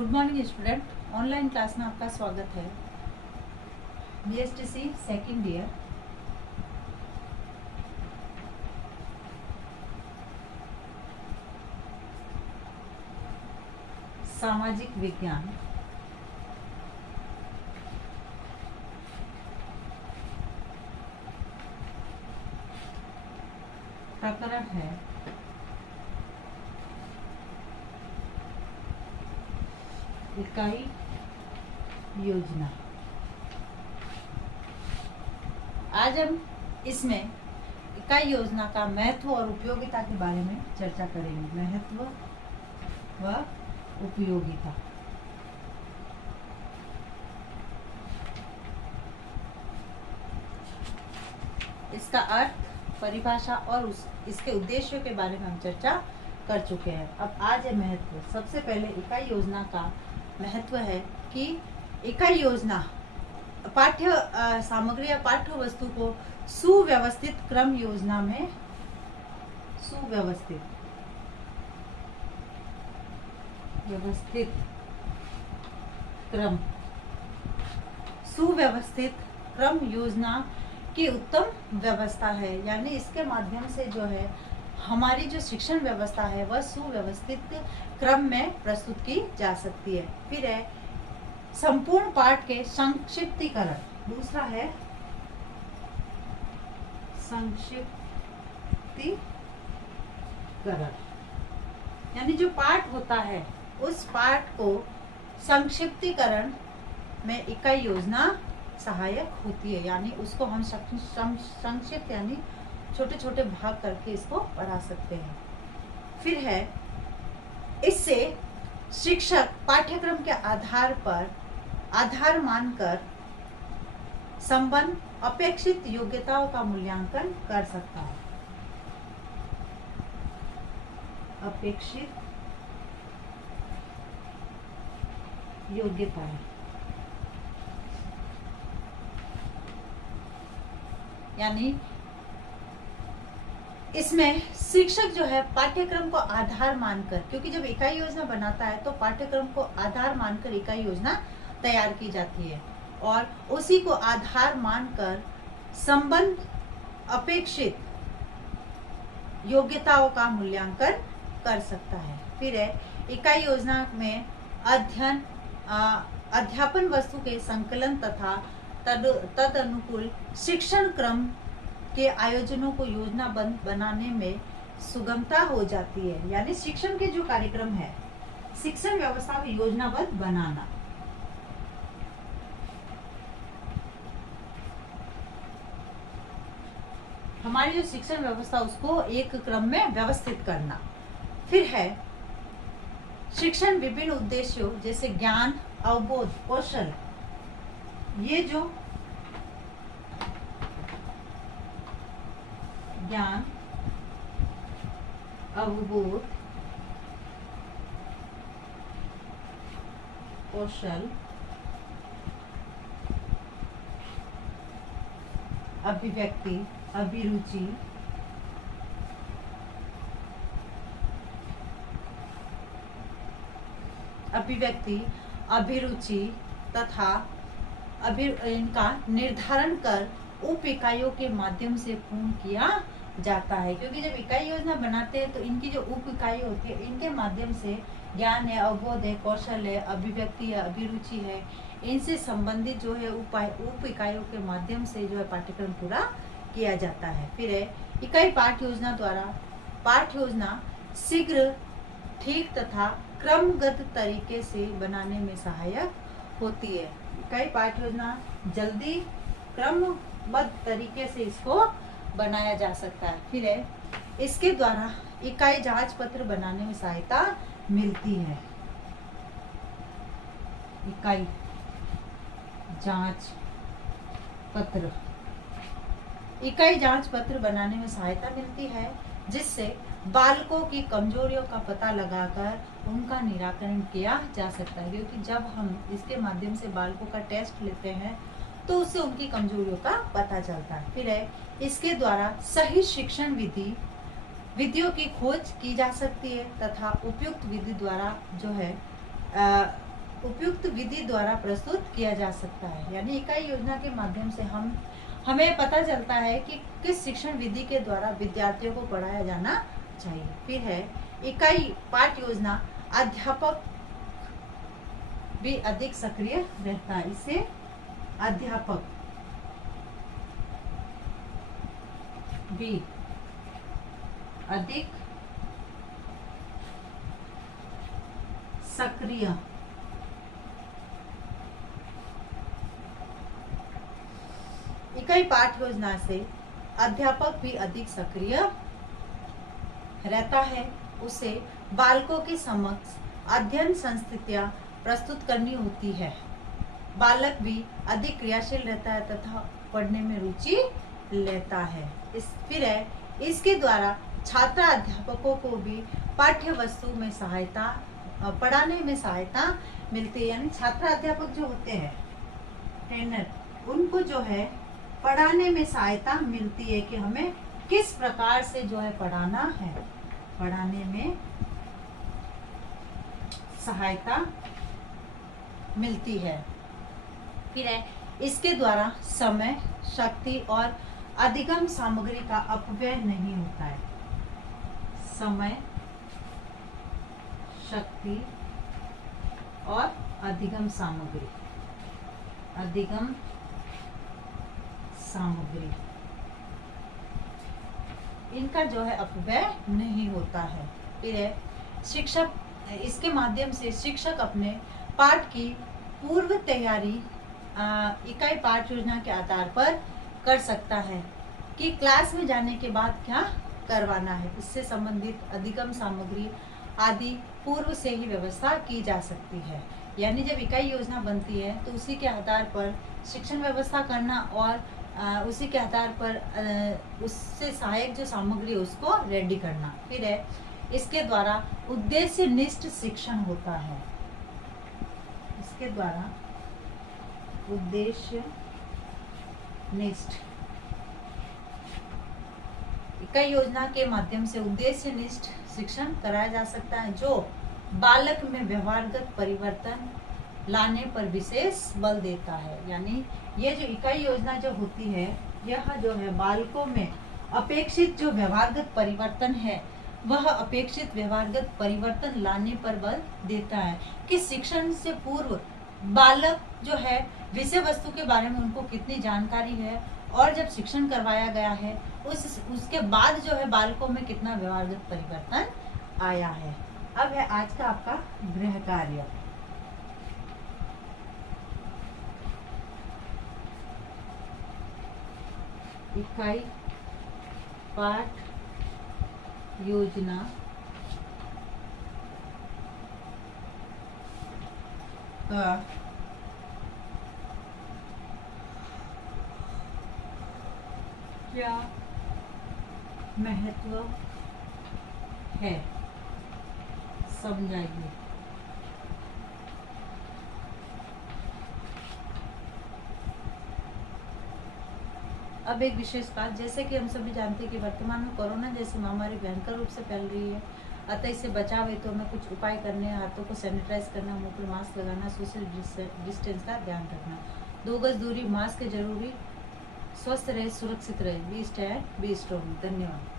Good morning student, online class में आपका स्वागत है। बीएसटीसी सेकंड ईयर सामाजिक विज्ञान प्रकरण है इकाई योजना। आज हम इसमें इकाई योजना का महत्व और उपयोगिता के बारे में चर्चा करेंगे। महत्व व उपयोगिता। इसका अर्थ, परिभाषा और इसके उद्देश्यों के बारे में हम चर्चा कर चुके हैं। अब आज है महत्व। सबसे पहले इकाई योजना का महत्व है कि इकाई योजना पाठ्य सामग्री या पाठ्य वस्तु को सुव्यवस्थित क्रम योजना में सुव्यवस्थित क्रम योजना की उत्तम व्यवस्था है। यानी इसके माध्यम से जो है हमारी जो शिक्षण व्यवस्था है वह सुव्यवस्थित क्रम में प्रस्तुत की जा सकती है। फिर है संपूर्ण पाठ के संक्षिप्तीकरण। दूसरा है संक्षिप्तीकरण, यानी जो पाठ होता है उस पाठ को संक्षिप्तीकरण में इकाई योजना सहायक होती है। यानी उसको हम संक्षिप्त यानी छोटे छोटे भाग करके इसको पढ़ा सकते हैं। फिर है इससे शिक्षक पाठ्यक्रम के आधार मानकर संबंध अपेक्षित योग्यताओं का मूल्यांकन कर सकता है। अपेक्षित योग्यताएं यानी इसमें शिक्षक जो है पाठ्यक्रम को आधार मानकर, क्योंकि जब इकाई योजना बनाता है तो पाठ्यक्रम को आधार मानकर इकाई योजना तैयार की जाती है और उसी को आधार मानकर संबंध अपेक्षित योग्यताओं का मूल्यांकन कर सकता है। फिर है इकाई योजना में अध्यापन वस्तु के संकलन तथा तद अनुकूल शिक्षण क्रम के आयोजनों को योजनाबद्ध बनाने में सुगमता हो जाती है। यानी शिक्षण के जो कार्यक्रम है, शिक्षण व्यवस्था को योजनाबद्ध बनाना। हमारी जो शिक्षण व्यवस्था उसको एक क्रम में व्यवस्थित करना। फिर है शिक्षण विभिन्न उद्देश्यों जैसे ज्ञान, अवबोध, कौशल, ये जो ज्ञान, अवबोध, कौशल, अभिव्यक्ति, अभिरुचि, तथा इनका निर्धारण कर उप इकाइयों के माध्यम से पूर्ण किया जाता है। क्योंकि जब इकाई योजना बनाते हैं तो इनकी जो उप इकाई होती है इनके माध्यम से ज्ञान है, अवबोध है, कौशल है, अभिव्यक्ति है, अभिरुचि है, इनसे संबंधित जो है उप इकाइयों के माध्यम से जो है पाठ्यक्रम पूरा किया जाता है। फिर है इकाई पाठ्य योजना द्वारा पाठ्य योजना शीघ्र, ठीक तथा क्रमबद्ध तरीके से बनाने में सहायक होती है। इकाई पाठ्य योजना जल्दी क्रमबद्ध तरीके से इसको बनाया जा सकता है। फिर है इसके द्वारा इकाई जांच पत्र बनाने में सहायता मिलती है। इकाई जांच पत्र बनाने में सहायता मिलती है, जिससे बालकों की कमजोरियों का पता लगाकर उनका निराकरण किया जा सकता है। क्योंकि जब हम इसके माध्यम से बालकों का टेस्ट लेते हैं तो उससे उनकी कमजोरियों का पता चलता है। फिर है इसके द्वारा सही शिक्षण विधियों की खोज की जा सकती है तथा उपयुक्त विधि द्वारा जो है उपयुक्त विधि द्वारा प्रस्तुत किया जा सकता है। यानी इकाई योजना के माध्यम से हमें पता चलता है कि किस शिक्षण विधि के द्वारा विद्यार्थियों को पढ़ाया जाना चाहिए। फिर है इकाई पाठ योजना, अध्यापक भी अधिक सक्रिय रहता है। इससे अध्यापक भी अधिक सक्रिय इकाई पाठ योजना से अध्यापक भी अधिक सक्रिय रहता है। उसे बालकों के समक्ष अध्ययन संस्थितियां प्रस्तुत करनी होती है। बालक भी अधिक क्रियाशील रहता है तथा पढ़ने में रुचि लेता है। फिर है इसके द्वारा छात्र अध्यापकों को भी पाठ्य वस्तु में सहायता, पढ़ाने में सहायता मिलती है। यानी छात्र अध्यापक जो होते हैं ट्रेनर, उनको जो है पढ़ाने में सहायता मिलती है कि हमें किस प्रकार से जो है पढ़ाना है, पढ़ाने में सहायता मिलती है। फिर है इसके द्वारा समय, शक्ति और अधिगम सामग्री का अपव्यय नहीं होता है। समय, शक्ति और अधिगम सामग्री, अधिगम सामग्री इनका जो है अपव्यय नहीं होता है। फिर है शिक्षक, इसके माध्यम से शिक्षक अपने पाठ की पूर्व तैयारी इकाई पाठ योजना के आधार पर कर सकता है कि क्लास में जाने के बाद क्या करवाना है। इससे संबंधित अधिगम सामग्री आदि पूर्व से ही व्यवस्था की जा सकती है। यानी जब इकाई योजना बनती है तो उसी के आधार पर शिक्षण व्यवस्था करना और उसी के आधार पर उससे सहायक जो सामग्री है उसको रेडी करना। फिर है इसके द्वारा उद्देश्य निष्ठ शिक्षण होता है। इसके द्वारा उद्देश्य निष्ठ इकाई योजना के माध्यम से उद्देश्य निष्ठ शिक्षण कराया जा सकता है, जो बालक में व्यवहारगत परिवर्तन लाने पर विशेष बल देता है। यानी ये जो इकाई योजना जो होती है, यह जो है बालकों में अपेक्षित जो व्यवहारगत परिवर्तन है, वह अपेक्षित व्यवहारगत परिवर्तन लाने पर बल देता है कि शिक्षण से पूर्व बालक जो है विषय वस्तु के बारे में उनको कितनी जानकारी है और जब शिक्षण करवाया गया है उसके बाद जो है बालकों में कितना व्यवहारगत परिवर्तन आया है। अब है आज का आपका गृह कार्य। इकाई पाठ योजना का क्या महत्व है, समझाइए। अब एक विशेष बात, जैसे कि हम सभी जानते हैं कि वर्तमान में कोरोना जैसी महामारी भयंकर रूप से फैल रही है, अतः इससे बचाव हेतु तो हमें कुछ उपाय करने हैं। हाथों को सैनिटाइज करना, मुंह पर मास्क लगाना, सोशल डिस्टेंस का ध्यान रखना, 2 गज दूरी, मास्क जरूरी, स्वस्थ रहे, सुरक्षित रहे, बी स्ट्रॉन्ग। धन्यवाद।